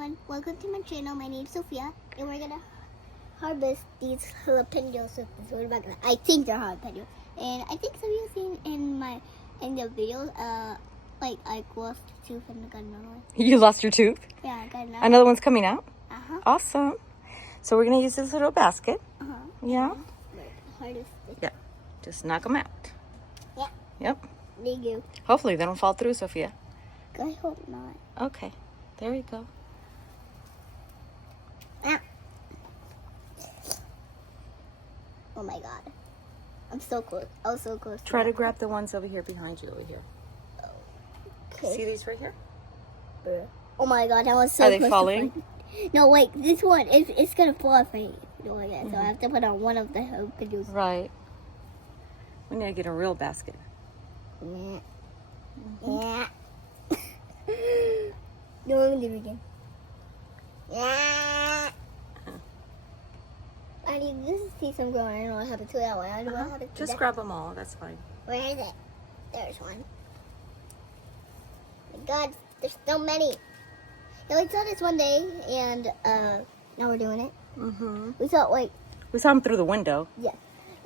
everyone, welcome to my channel. My name is Sophia, and we're gonna harvest these jalapeños with this wood bag. I think they're jalapeños, and I think some of you seen in the video, like I lost a tooth and I got another one. You lost your tooth? Yeah, I got another. Another one's coming out? Uh-huh. Awesome. So we're gonna use this little basket. Uh-huh. Yeah? Hardest. Yeah. Just knock them out. Yeah. Yep. Thank you. Hopefully they don't fall through, Sophia. I hope not. Okay. There you go. Ah. Oh my god. I'm so close. I was so close. Try to grab the ones over here behind you over here. Okay. See these right here? Oh my god, that was so Are close. they falling? No, wait, this one, it's gonna fall if I do like that. So I have to put on one of the jalapeños. Right. We need to get a real basket. Yeah. Yeah. No, I'm gonna do it again. Yeah. I need this to see some growing. I don't know what happened to that one. I don't know what happened to Just that. grab them all. That's fine. Where is it? There's one. My God, there's so many. Yeah, we saw this one day, and now we're doing it. Mm-hmm. We saw it, wait. We saw them through the window. Yes.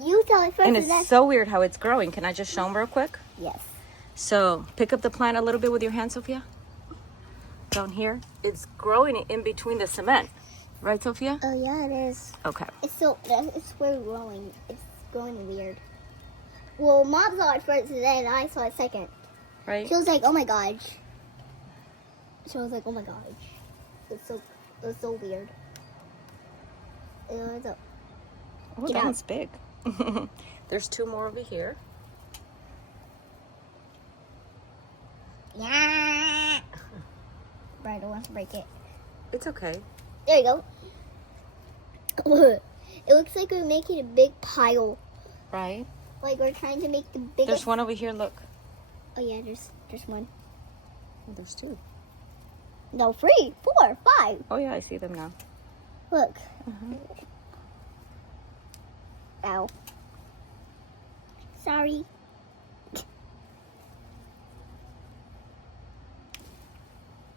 You saw it first. And it's so weird how it's growing. Can I just show them real quick? Yes. So pick up the plant a little bit with your hand, Sophia. Down here. It's growing in between the cement. Right, Sophia? Oh, yeah, it is. Okay. It's weird growing. It's growing weird. Well, Mom saw it first, and then I saw it second. Right? She was like, oh my gosh. She was like, oh my gosh. It was so weird. It was a, Oh, Get that out. one's big. There's two more over here. yeah. Right, I don't want to break it. It's okay. There you go. It looks like we're making a big pile. Right? Like we're trying to make the biggest. There's one over here, look. Oh yeah, there's one. Oh, there's two. No, 3, 4, 5. Oh, yeah, I see them now. Look. Uh-huh. Ow. Sorry.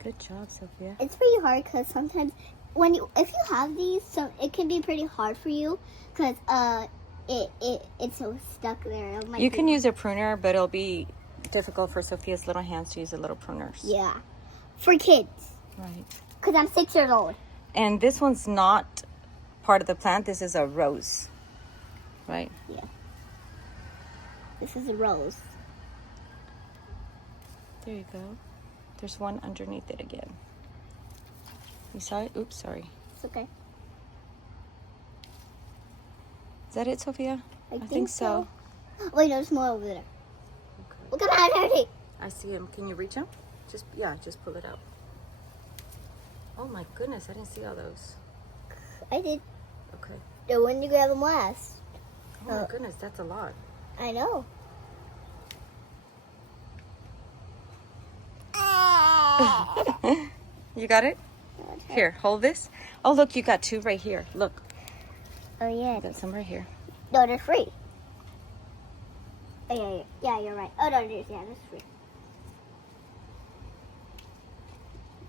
Good job, Sophia. It's pretty hard because sometimes if you have these, it can be pretty hard for you because it's so stuck there. It might You be- can use a pruner, but it'll be difficult for Sophia's little hands to use the little pruners. Yeah, for kids. Right. Because I'm 6 years old. And this one's not part of the plant. This is a rose. Right? Yeah. This is a rose. There you go. There's one underneath it again. You saw it? Oops, sorry. It's okay. Is that it, Sophia? I think so. Wait, no, there's more over there. Okay. Look at that already. I see him. Can you reach him? Just pull it out. Oh my goodness, I didn't see all those. I did. Okay. The when you grab them last. Oh my goodness, that's a lot. I know. You got it? Here, hold this. Oh, look, you got 2 right here. Look, Oh yeah. you got some right here. No, they're free. Oh yeah, you're right. Oh no, there's free.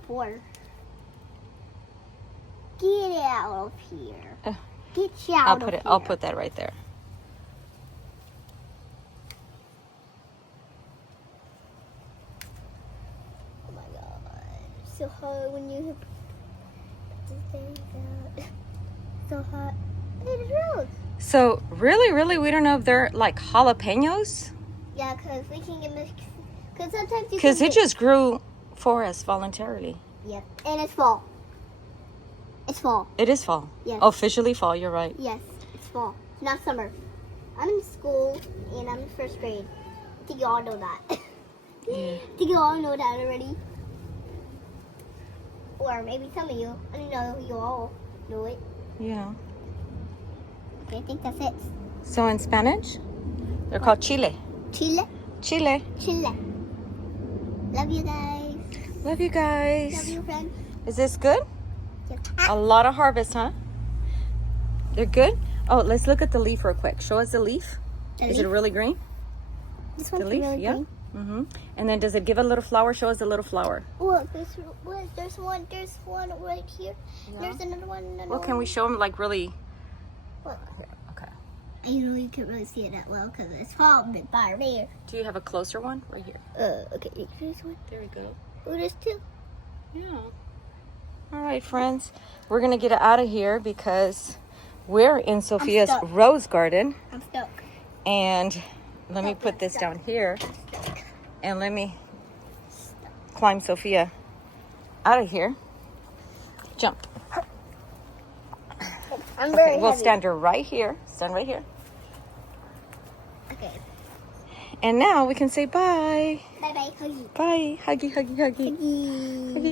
4. Get out of here. Get you out of here. I'll put that right there. Oh my god. It's so hard when you put this thing out. So hot. Hey, there's rose. So, really, we don't know if they're like jalapeños? Yeah, because we can get mixed. Because sometimes you Because can it just grew for us voluntarily. Yep. And it's fall. It's fall. It is fall. Yes. Officially fall, you're right. Yes, it's fall. It's not summer. I'm in school and I'm in 1st grade. I think you all know that. Yeah. I think you all know that already. Or maybe some of you. I don't know you all know it. Yeah. Okay, I think that's it. So in Spanish, they're called chile. Chile. Chile. Chile. Love you guys. Love you guys. Love you, friends. Is this good? Yes. A lot of harvest, huh? They're good? Oh, let's look at the leaf real quick. Show us the leaf. Is it really green? This The one's leaf? really Yeah. green. And then does it give a little flower? Show us the little flower. Look, there's one right here. Yeah. There's another one. Well, can we show them like really? Look. Here, okay. You can't really see it that well because it's folded by there. Do you have a closer one? Right here. Okay, this one. There we go. Oh, there's two. Yeah. All right, friends. We're going to get out of here because we're in Sophia's stuck. rose garden. I'm stuck. And let me put this down here. And let me climb Sophia out of here. Jump. I'm very Okay, we'll heavy. stand her right here. Stand right here. Okay. And now we can say bye. Bye-bye, huggy. Bye. Huggy, huggy, huggy. Huggy. Huggy.